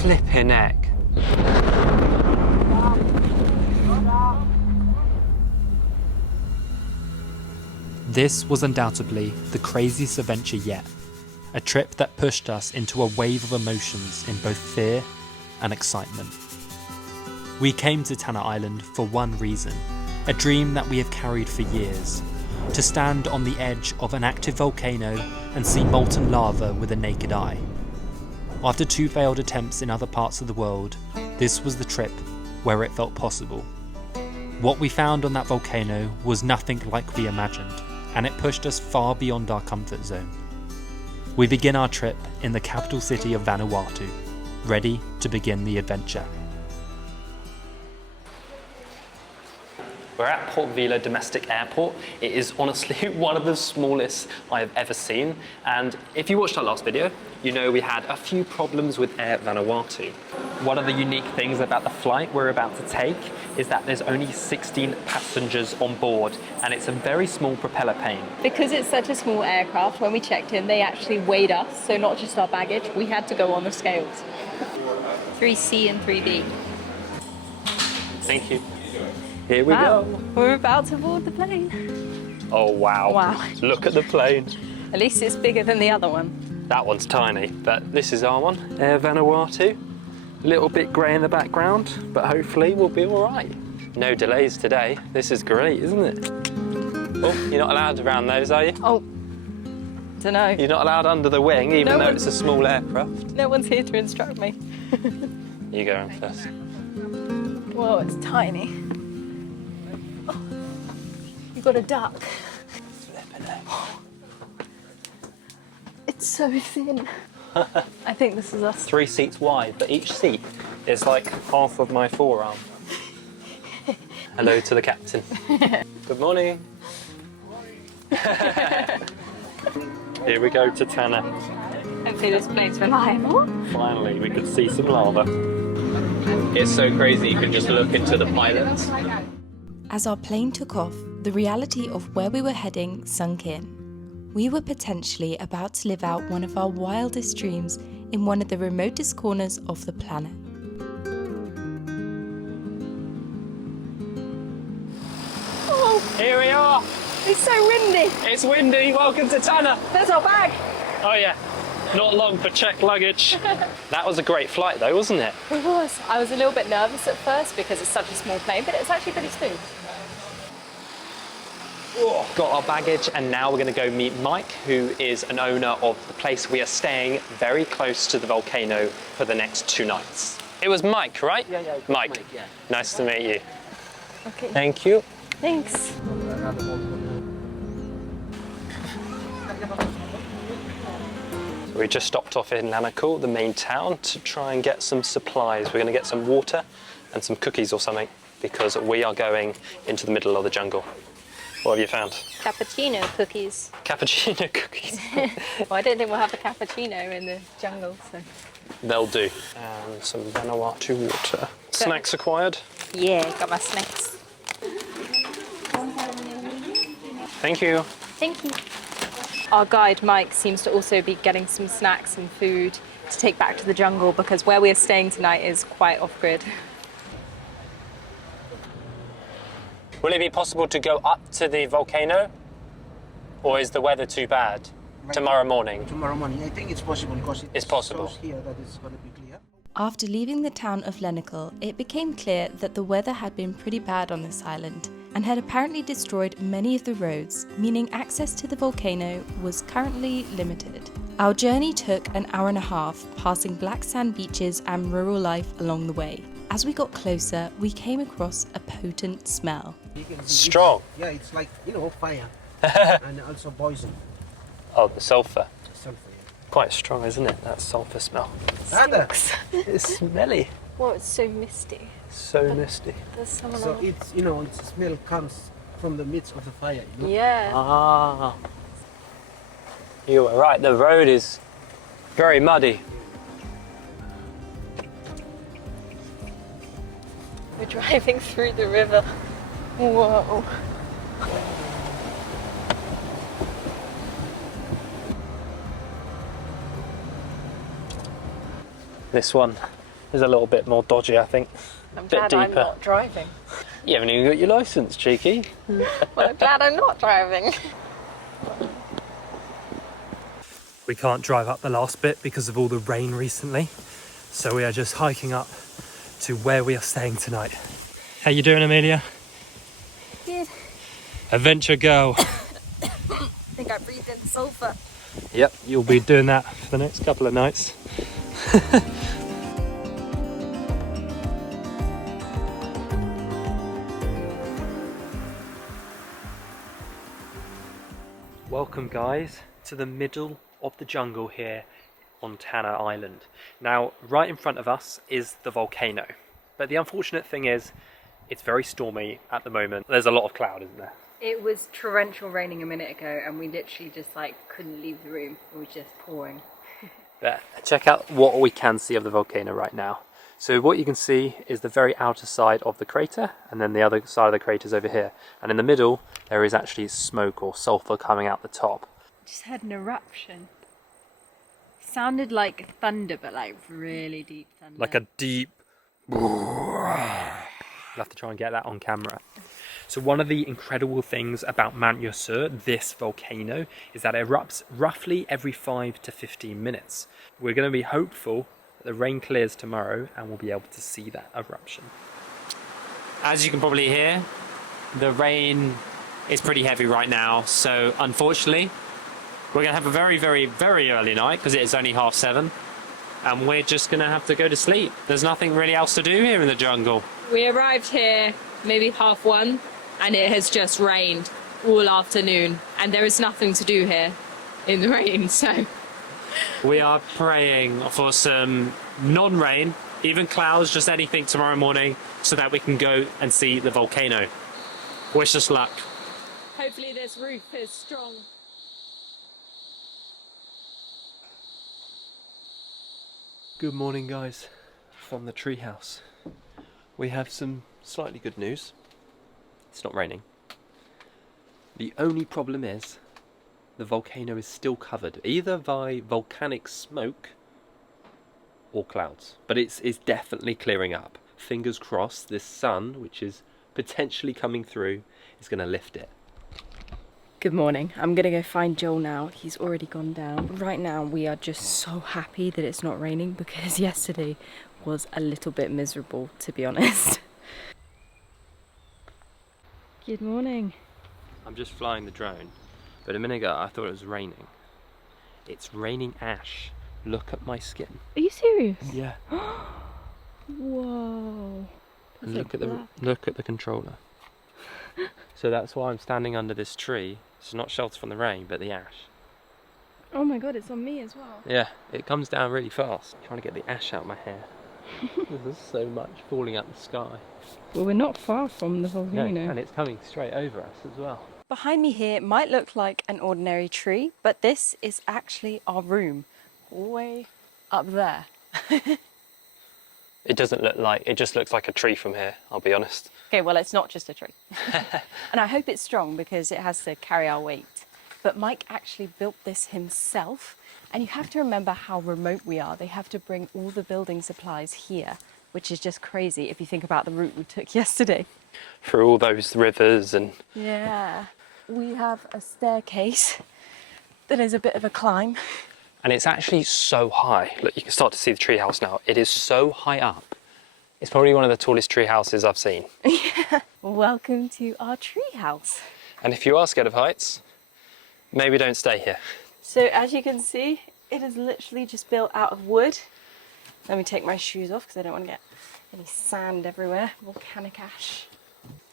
Flipping heck. This was undoubtedly the craziest adventure yet. A trip that pushed us into a wave of emotions in both fear and excitement. We came to Tanna Island for one reason, a dream that we have carried for years. To stand on the edge of an active volcano and see molten lava with a naked eye. After 2 failed attempts in other parts of the world, this was the trip where it felt possible. What we found on that volcano was nothing like we imagined, and it pushed us far beyond our comfort zone. We begin our trip in the capital city of Vanuatu, ready to begin the adventure. We're at Port Vila Domestic Airport. It is honestly one of the smallest I've ever seen. And if you watched our last video, you know we had a few problems with Air Vanuatu. One of the unique things about the flight we're about to take is that there's only 16 passengers on board, and it's a very small propeller plane. Because it's such a small aircraft, when we checked in, they actually weighed us, so not just our baggage, we had to go on the scales. 3C and 3B. Thank you. Here we go. We're about to board the plane. Oh, wow. Wow. Look at the plane. At least it's bigger than the other one. That one's tiny, but this is our one, Air Vanuatu. A little bit grey in the background, but hopefully we'll be all right. No delays today. This is great, isn't it? Oh, you're not allowed around those, are you? Oh, dunno. You're not allowed under the wing, even though it's a small aircraft. No one's here to instruct me. You go in first. Whoa, it's tiny. Oh, you got a duck. Flipping heck. It's so thin. I think this is us. 3 seats wide, but each seat is like half of my forearm. Hello to the captain. Good morning. Here we go to Tanna. Hopefully this plane's reliable. Finally, we could see some lava. It's so crazy, you can just look into the pilots. As our plane took off, the reality of where we were heading sunk in. We were potentially about to live out one of our wildest dreams in one of the remotest corners of the planet. Oh, Here we are. it's so windy. It's windy. Welcome to Tanna. There's our bag. Oh yeah, not long for checked luggage. That was a great flight though, wasn't it? It was. I was a little bit nervous at first because it's such a small plane, but it's actually pretty smooth. Got our baggage, and now we're going to go meet Mike, who is an owner of the place. We are staying very close to the volcano for the next 2 nights. It was Mike, right? Yeah. Mike, yeah. nice to meet you. Okay. Thank you. Thanks. So we just stopped off in Lanakul, the main town, to try and get some supplies. We're going to get some water and some cookies or something, because we are going into the middle of the jungle. What have you found? Cappuccino cookies. Cappuccino cookies. Well, I don't think we'll have a cappuccino in the jungle, so. They'll do. And some Vanuatu water. Snacks acquired? Yeah, got my snacks. Thank you. Thank you. Our guide, Mike, seems to also be getting some snacks and food to take back to the jungle because where we're staying tonight is quite off-grid. Will it be possible to go up to the volcano? Or is the weather too bad? Tomorrow morning? Tomorrow morning, I think it's possible because It's possible. shows here that it's going to be clear. After leaving the town of Lanakul, it became clear that the weather had been pretty bad on this island and had apparently destroyed many of the roads, meaning access to the volcano was currently limited. Our journey took an hour and a half, passing black sand beaches and rural life along the way. As we got closer, we came across a potent smell. Strong? Yeah, it's like, fire and also poison. Oh, the sulphur. Sulfur, yeah. Quite strong, isn't it? That sulphur smell. Tanna. It's smelly. Well, it's so misty. So misty. There's some So it's, its smell comes from the midst of the fire, Yeah. Ah. You were right, the road is very muddy. We're driving through the river. Whoa. This one is a little bit more dodgy, I think. I'm Bit glad I'm deeper. not driving. You haven't even got your licence, cheeky. Well, I'm glad I'm not driving. We can't drive up the last bit because of all the rain recently, so we are just hiking up to where we are staying tonight. How you doing, Emilia? Good. Adventure girl. I think I breathed in sulphur. Yep, you'll be doing that for the next couple of nights. Welcome guys to the middle of the jungle here on Tanna Island. Now right in front of us is the volcano, but the unfortunate thing is it's very stormy at the moment. There's a lot of cloud, isn't there? It was torrential raining a minute ago and we literally just couldn't leave the room. It was just pouring. But check out what we can see of the volcano right now. So what you can see is the very outer side of the crater, and then the other side of the crater is over here. And in the middle, there is actually smoke or sulphur coming out the top. Just had an eruption. Sounded like thunder, but really deep thunder. Like a deep... You'll have to try and get that on camera. So one of the incredible things about Mount Yasur, this volcano, is that it erupts roughly every 5 to 15 minutes. We're going to be hopeful that the rain clears tomorrow and we'll be able to see that eruption. As you can probably hear, the rain is pretty heavy right now, so unfortunately we're going to have a very, very, very early night because it is only 7:30 and we're just going to have to go to sleep. There's nothing really else to do here in the jungle. We arrived here maybe 1:30 and it has just rained all afternoon and there is nothing to do here in the rain, so... We are praying for some non-rain, even clouds, just anything tomorrow morning so that we can go and see the volcano. Wish us luck. Hopefully this roof is strong. Good morning guys, from the treehouse. We have some slightly good news. It's not raining. The only problem is the volcano is still covered either by volcanic smoke or clouds, but it's definitely clearing up. Fingers crossed this sun, which is potentially coming through, is going to lift it. Good morning. I'm gonna go find Joel now. He's already gone down. Right now we are just so happy that it's not raining because yesterday was a little bit miserable, to be honest. Good morning. I'm just flying the drone, but a minute ago I thought it was raining. It's raining ash. Look at my skin. Are you serious? Yeah. Whoa. And look at the controller. So that's why I'm standing under this tree. It's not shelter from the rain, but the ash. Oh my god, it's on me as well. Yeah, it comes down really fast. I'm trying to get the ash out of my hair. There's so much falling out the sky. Well, we're not far from the volcano. And it's coming straight over us as well. Behind me here might look like an ordinary tree, but this is actually our room. Way up there. It doesn't look like, it just looks like a tree from here, I'll be honest. Okay, well, it's not just a tree. And I hope it's strong because it has to carry our weight. But Mike actually built this himself. And you have to remember how remote we are. They have to bring all the building supplies here, which is just crazy if you think about the route we took yesterday. Through all those rivers and... Yeah. We have a staircase that is a bit of a climb. And it's actually so high. Look, you can start to see the treehouse now. It is so high up. It's probably one of the tallest tree houses I've seen. Yeah. Welcome to our tree house. And if you are scared of heights, maybe don't stay here. So as you can see, it is literally just built out of wood. Let me take my shoes off because I don't want to get any sand everywhere. Volcanic ash.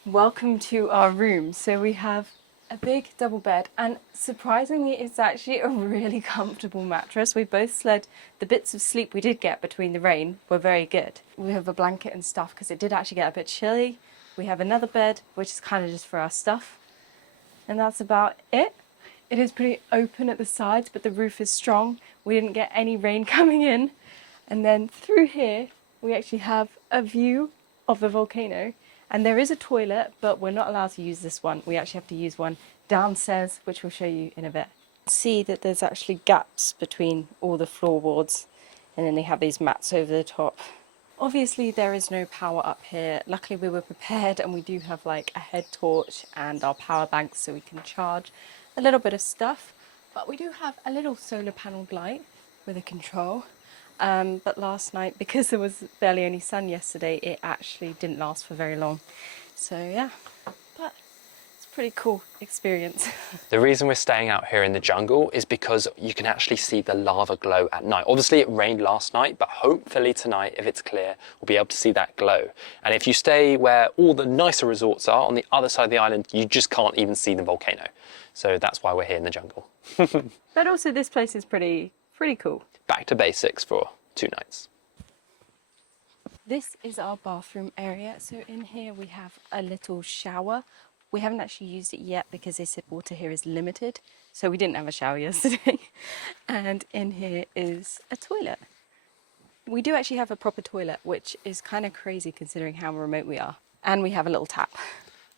Welcome to our room. So we have a big double bed, and surprisingly it's actually a really comfortable mattress. We both said the bits of sleep we did get between the rain were very good. We have a blanket and stuff because it did actually get a bit chilly. We have another bed which is kind of just for our stuff, and that's about it. It is pretty open at the sides, but the roof is strong. We didn't get any rain coming in. And then through here we actually have a view of the volcano. And there is a toilet, but we're not allowed to use this one. We actually have to use one downstairs, which we'll show you in a bit. See that there's actually gaps between all the floorboards, and then they have these mats over the top. Obviously there is no power up here. Luckily we were prepared and we do have like a head torch and our power banks so we can charge a little bit of stuff. But we do have a little solar panelled light with a control. But last night, because there was barely any sun yesterday, it actually didn't last for very long. So yeah, but it's a pretty cool experience. The reason we're staying out here in the jungle is because you can actually see the lava glow at night. Obviously it rained last night, but hopefully tonight, if it's clear, we'll be able to see that glow. And if you stay where all the nicer resorts are on the other side of the island, you just can't even see the volcano. So that's why we're here in the jungle. But also this place is pretty cool. Back to basics for 2 nights. This is our bathroom area. So in here we have a little shower. We haven't actually used it yet because they said water here is limited. So we didn't have a shower yesterday. And in here is a toilet. We do actually have a proper toilet, which is kind of crazy considering how remote we are. And we have a little tap.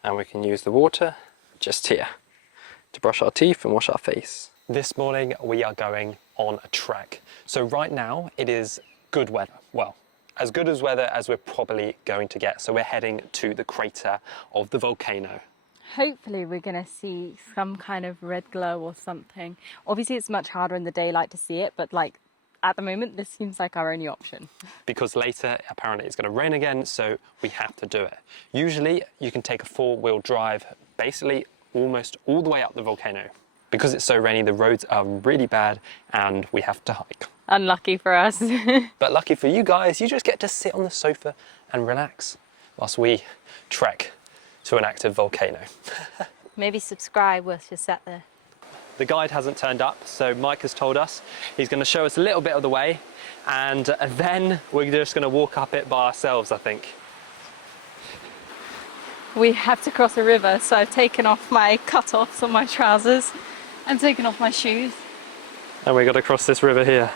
And we can use the water just here to brush our teeth and wash our face. This morning we are going on a trek. So right now it is good weather. Well, as good as weather as we're probably going to get. So we're heading to the crater of the volcano. Hopefully we're going to see some kind of red glow or something. Obviously it's much harder in the daylight to see it, but like at the moment this seems like our only option. Because later apparently it's going to rain again, so we have to do it. Usually you can take a 4-wheel drive basically almost all the way up the volcano. Because it's so rainy, the roads are really bad and we have to hike. Unlucky for us. But lucky for you guys, you just get to sit on the sofa and relax whilst we trek to an active volcano. Maybe subscribe whilst you're sat there. The guide hasn't turned up, so Mike has told us he's going to show us a little bit of the way and then we're just going to walk up it by ourselves, I think. We have to cross a river, so I've taken off my cut-offs on my trousers and taken off my shoes. And we've got to cross this river here.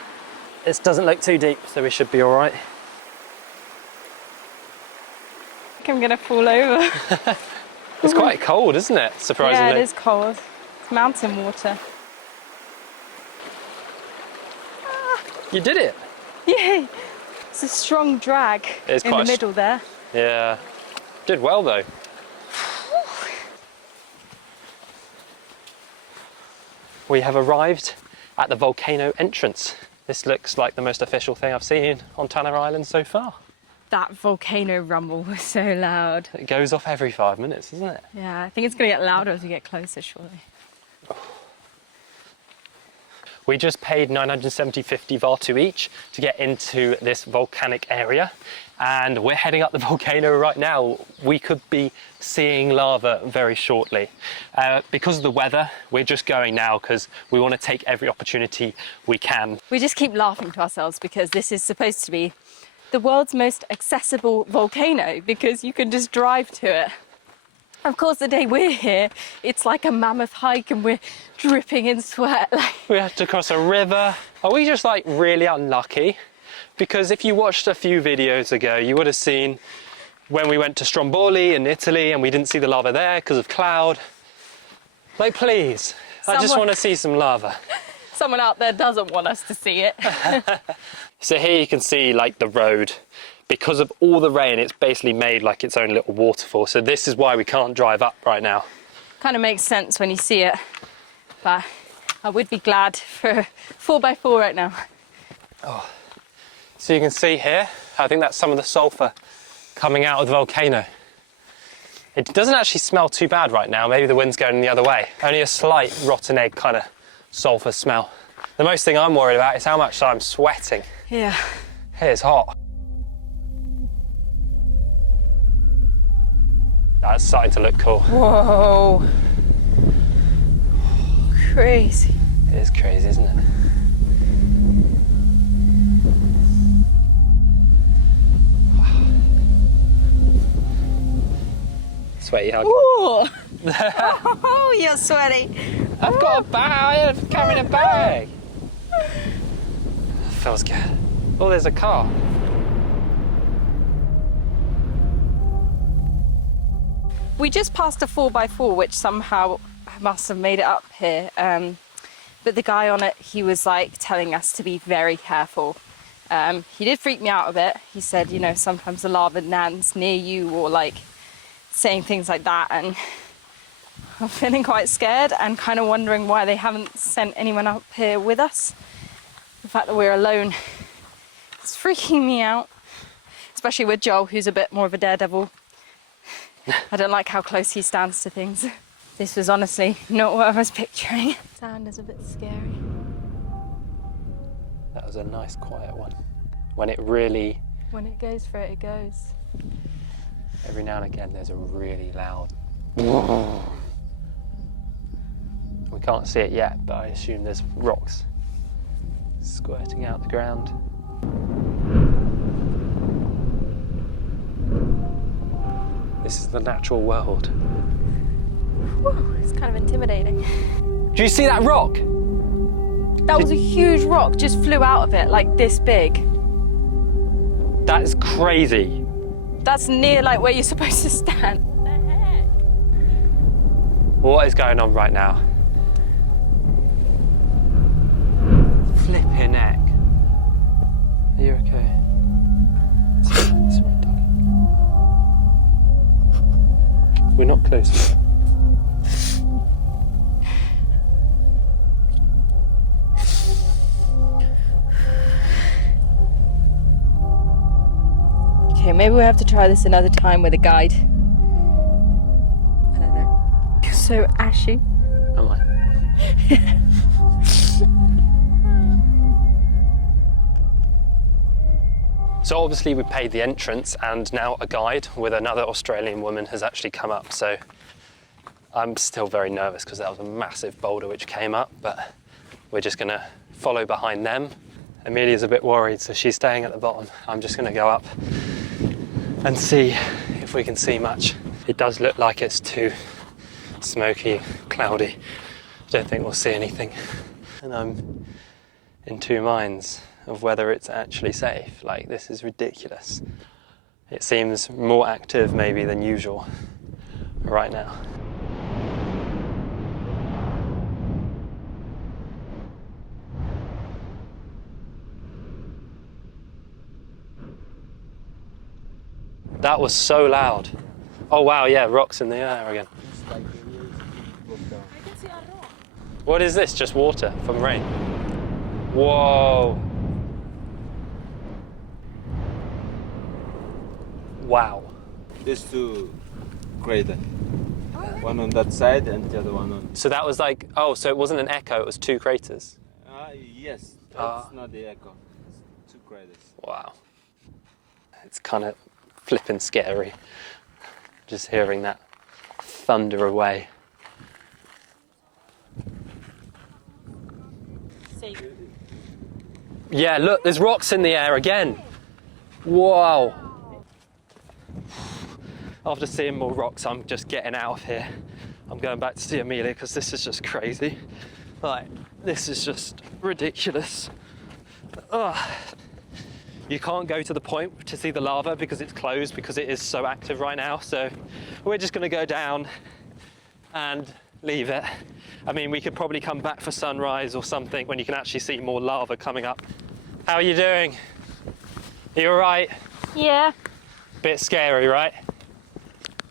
This doesn't look too deep, so we should be all right. I think I'm gonna fall over. It's quite cold, isn't it? Surprisingly. Yeah, it is cold. It's mountain water. You did it. Yay! It's a strong drag It's in quite the middle there. Yeah. Did well though. We have arrived at the volcano entrance. This looks like the most official thing I've seen on Tanna Island so far. That volcano rumble was so loud. It goes off every 5 minutes, doesn't it? Yeah, I think it's going to get louder as we get closer, surely. We just paid 950 Vanuatu each to get into this volcanic area, and we're heading up the volcano right now. We could be seeing lava very shortly. Because of the weather, we're just going now because we want to take every opportunity we can. We just keep laughing to ourselves because this is supposed to be the world's most accessible volcano because you can just drive to it. Of course, the day we're here, it's like a mammoth hike and we're dripping in sweat. We have to cross a river. Are we just like really unlucky? Because if you watched a few videos ago, you would have seen when we went to Stromboli in Italy and we didn't see the lava there because of cloud. Like, please, I just want to see some lava. Someone out there doesn't want us to see it. So here you can see like the road. Because of all the rain, it's basically made like its own little waterfall. So this is why we can't drive up right now. Kind of makes sense when you see it. But I would be glad for a 4x4 right now. Oh. So you can see here, I think that's some of the sulfur coming out of the volcano. It doesn't actually smell too bad right now. Maybe the wind's going the other way. Only a slight rotten egg kind of sulfur smell. The most thing I'm worried about is how much I'm sweating. Yeah. It's hot. That's starting to look cool. Whoa. Crazy. It is crazy, isn't it? Sweaty hug. Ooh. Oh, you're sweaty. I've got a bag. I'm carrying a bag. Feels good. Oh, there's a car. We just passed a 4x4, which somehow must have made it up here. But the guy on it, he was like telling us to be very careful He did freak me out a bit. He said, you know, sometimes the lava lands near you, or like saying things like that, and I'm feeling quite scared and kind of wondering why they haven't sent anyone up here with us. The fact that we're alone is freaking me out, especially with Joel, who's a bit more of a daredevil. I don't like how close he stands to things. This was honestly not what I was picturing. Sound is a bit scary. That was a nice quiet one. When it really... When it goes for it, it goes. Every now and again there's a really loud... We can't see it yet, but I assume there's rocks squirting out the ground. This is the natural world. Whew, it's kind of intimidating. Do you see that rock? That was a huge rock, just flew out of it, like this big. That is crazy. That's near like where you're supposed to stand. What the heck? What is going on right now? Flipping heck. Are you okay? It's all right, darling. We're not close yet. Okay, maybe we'll have to try this another time with a guide. I don't know. You're so ashy. Am I? So obviously we paid the entrance, and now a guide with another Australian woman has actually come up. So I'm still very nervous because that was a massive boulder which came up, but we're just gonna follow behind them. Emilia's a bit worried, so she's staying at the bottom. I'm just gonna go up and see if we can see much. It does look like it's too smoky, cloudy. I don't think we'll see anything. And I'm in two minds of whether it's actually safe. Like, this is ridiculous. It seems more active maybe than usual right now. That was so loud. Oh wow, yeah, rocks in the air again. What is this? Just water from rain? Whoa. Wow. These two craters. One on that side and the other one on... So that was like, oh, so it wasn't an echo, it was two craters? Yes, that's not the echo. It's two craters. Wow. It's kind of flipping scary, just hearing that thunder away. Yeah, look, there's rocks in the air again. Whoa. After seeing more rocks, I'm just getting out of here. I'm going back to see Emilia because this is just crazy. Like, this is just ridiculous. Ugh. You can't go to the point to see the lava because it's closed, because it is so active right now. So we're just gonna go down and leave it. I mean, we could probably come back for sunrise or something when you can actually see more lava coming up. How are you doing? Are you all right? Yeah. Bit scary, right?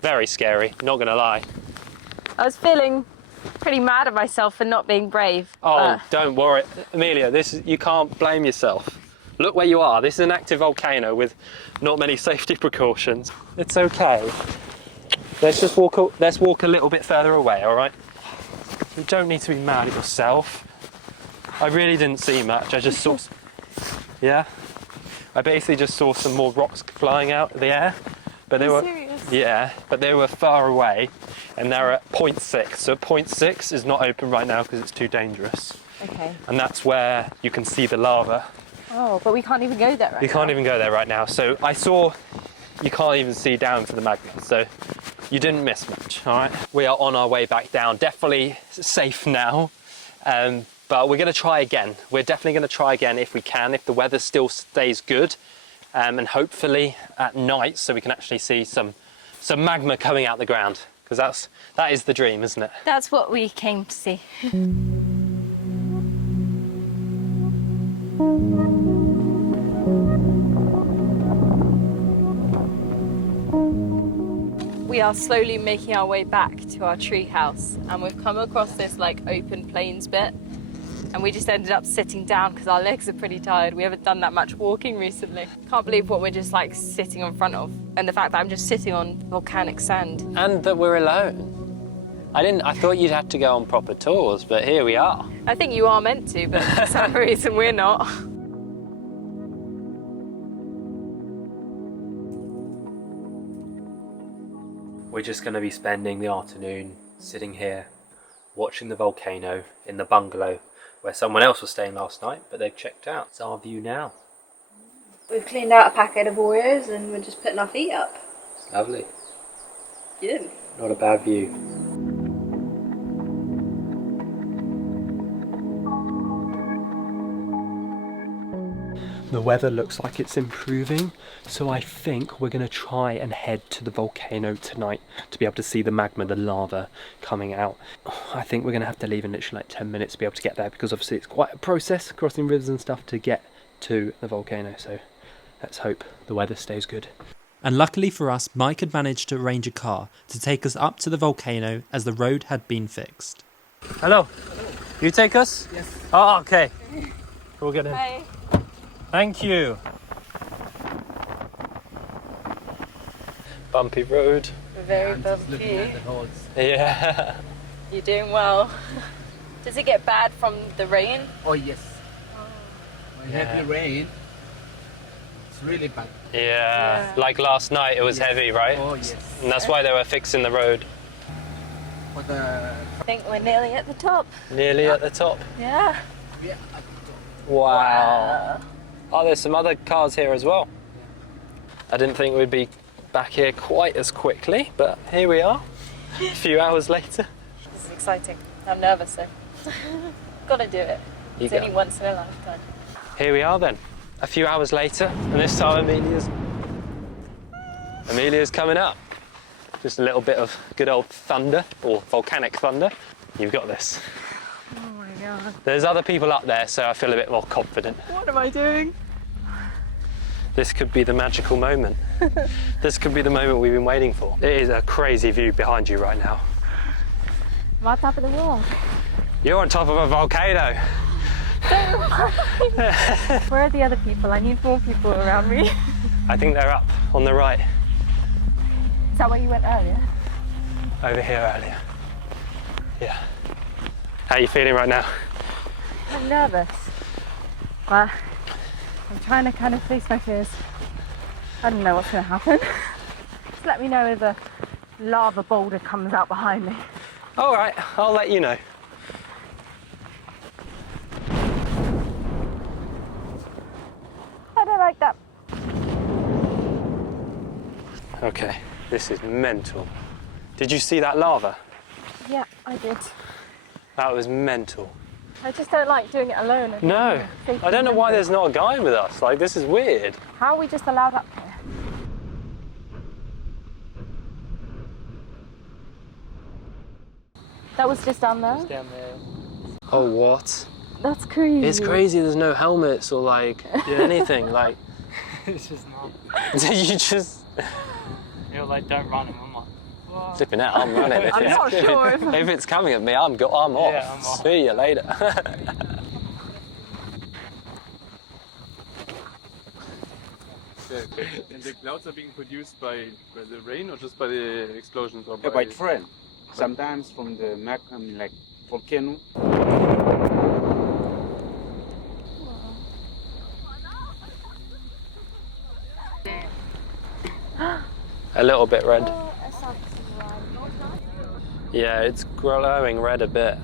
Very scary, not gonna lie. I was feeling pretty mad at myself for not being brave. Oh, don't worry. Emilia, you can't blame yourself. Look where you are. This is an active volcano with not many safety precautions. It's okay. Let's just walk a little bit further away, all right? You don't need to be mad at yourself. I really didn't see much. I just saw... Yeah? I basically just saw some more rocks flying out of the air. But they were... Serious? Yeah, but they were far away, and they're at 0.6. So 0.6 is not open right now because it's too dangerous. Okay. And that's where you can see the lava. Oh, but we can't even go there right now. You can't even go there right now. So I saw you can't even see down to the magma. So you didn't miss much, all right? We are on our way back down. Definitely safe now, but we're gonna try again. We're definitely gonna try again if we can, if the weather still stays good, and hopefully at night so we can actually see some magma coming out the ground, because that is the dream, isn't it? That's what we came to see. We are slowly making our way back to our treehouse, and we've come across this like open plains bit, and we just ended up sitting down because our legs are pretty tired. We haven't done that much walking recently. Can't believe what we're just like sitting in front of, and the fact that I'm just sitting on volcanic sand. And that we're alone. I thought you'd have to go on proper tours, but here we are. I think you are meant to, but for some reason we're not. We're just going to be spending the afternoon sitting here, watching the volcano in the bungalow where someone else was staying last night, but they've checked out. It's our view now. We've cleaned out a packet of Oreos and we're just putting our feet up. It's lovely. Yeah. Not a bad view. The weather looks like it's improving, so I think we're going to try and head to the volcano tonight to be able to see the magma, the lava coming out. I think we're going to have to leave in literally like 10 minutes to be able to get there, because obviously it's quite a process crossing rivers and stuff to get to the volcano, so let's hope the weather stays good. And luckily for us, Mike had managed to arrange a car to take us up to the volcano as the road had been fixed. Hello. You take us? Yes. Oh, okay. We'll get in. Hey. Thank you. Bumpy road. Very bumpy. Yeah. You're doing well. Does it get bad from the rain? Oh yes. When heavy rain, it's really bad. Yeah, like last night it was heavy, right? Oh yes. And that's why they were fixing the road. For the I think we're nearly at the top. Nearly at the top. Yeah. yeah, Wow. Oh, there's some other cars here as well. I didn't think we'd be back here quite as quickly, but here we are, a few hours later. This is exciting. I'm nervous though. Gotta do it. You It's go. only once in a lifetime. Here we are then, a few hours later, and this time Emilia's coming up. Just a little bit of good old thunder, or volcanic thunder. You've got this. Oh my god. There's other people up there, so I feel a bit more confident. What am I doing? This could be the magical moment. This could be the moment we've been waiting for. It is a crazy view behind you right now. I'm on top of the world. You're on top of a volcano. Where are the other people? I need more people around me. I think they're up on the right, Is that where you went earlier? over here earlier. Yeah. How are you feeling right now? I'm nervous, but I'm trying to kind of face my fears. I don't know what's going to happen. Just let me know if a lava boulder comes out behind me. All right, I'll let you know. I don't like that. Okay, this is mental. Did you see that lava? Yeah, I did. That was mental. I just don't like doing it alone. No, I don't know why there's not a guide with us. Like, this is weird. How are we just allowed up here? That was just down there? Down there. Oh, what? That's crazy. It's crazy there's no helmets or like anything. Like, it's just not. you just You're like, don't run him. I'm like, flipping out. I'm running. I'm not sure if- If it's coming at me, I'm off. Yeah, I'm off. See you later. And the clouds are being produced by the rain or just by the explosions? Or by trend. Sometimes from the like volcano. A little bit red. Yeah, it's glowing red a bit.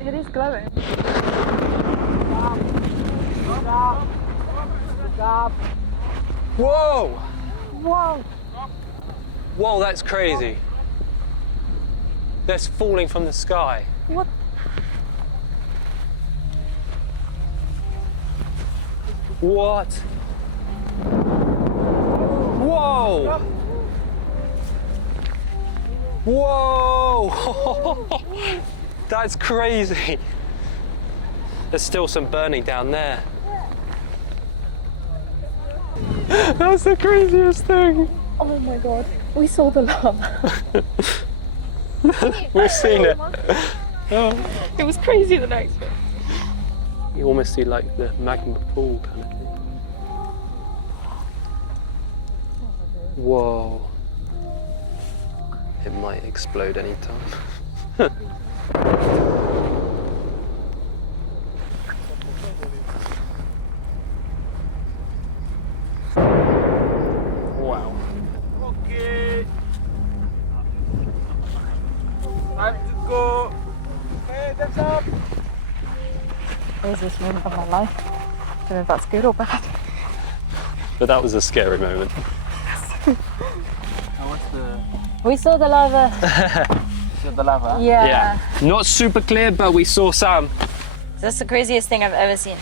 It is glowing. Whoa! Whoa! Whoa, that's crazy. That's falling from the sky. What? What? Whoa! Whoa! That's crazy. There's still some burning down there. That's the craziest thing. Oh my god. We saw the lava. We've seen it. It was crazy the next bit. You almost see like the magma pool kind of thing. Whoa. It might explode any time. Wow. Okay. Time to go. Hey, thumbs up. Here's this moment of my life. I don't know if that's good or bad. But that was a scary moment. We saw the lava. See the lava? Yeah. Not super clear, but we saw some. That's the craziest thing I've ever seen.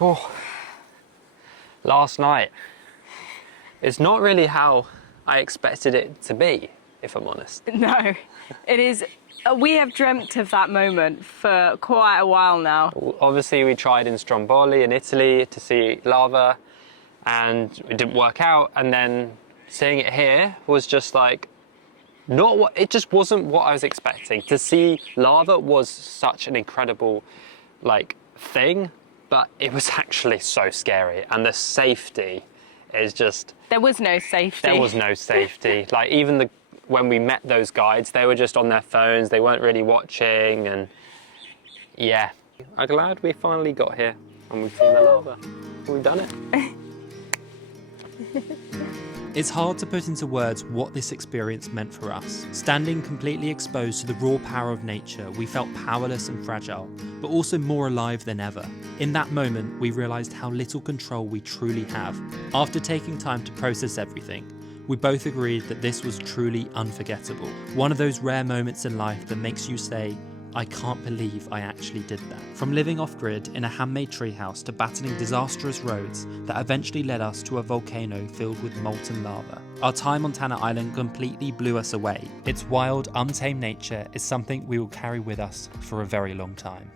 Oh. Last night. It's not really how I expected it to be, if I'm honest. No, it is. We have dreamt of that moment for quite a while now. Obviously, we tried in Stromboli in Italy to see lava, and it didn't work out. And then seeing it here was just like, not what, it just wasn't what I was expecting. To see lava was such an incredible, like, thing, but it was actually so scary. And the safety is just... There was no safety. There was no safety. Like, even when we met those guides, they were just on their phones, they weren't really watching, and yeah. I'm glad we finally got here and we've seen the lava. We've done it. It's hard to put into words what this experience meant for us. Standing completely exposed to the raw power of nature, we felt powerless and fragile, but also more alive than ever. In that moment, we realised how little control we truly have. After taking time to process everything, we both agreed that this was truly unforgettable. One of those rare moments in life that makes you say, I can't believe I actually did that. From living off-grid in a handmade treehouse to battling disastrous roads that eventually led us to a volcano filled with molten lava, our time on Tanna Island completely blew us away. Its wild, untamed nature is something we will carry with us for a very long time.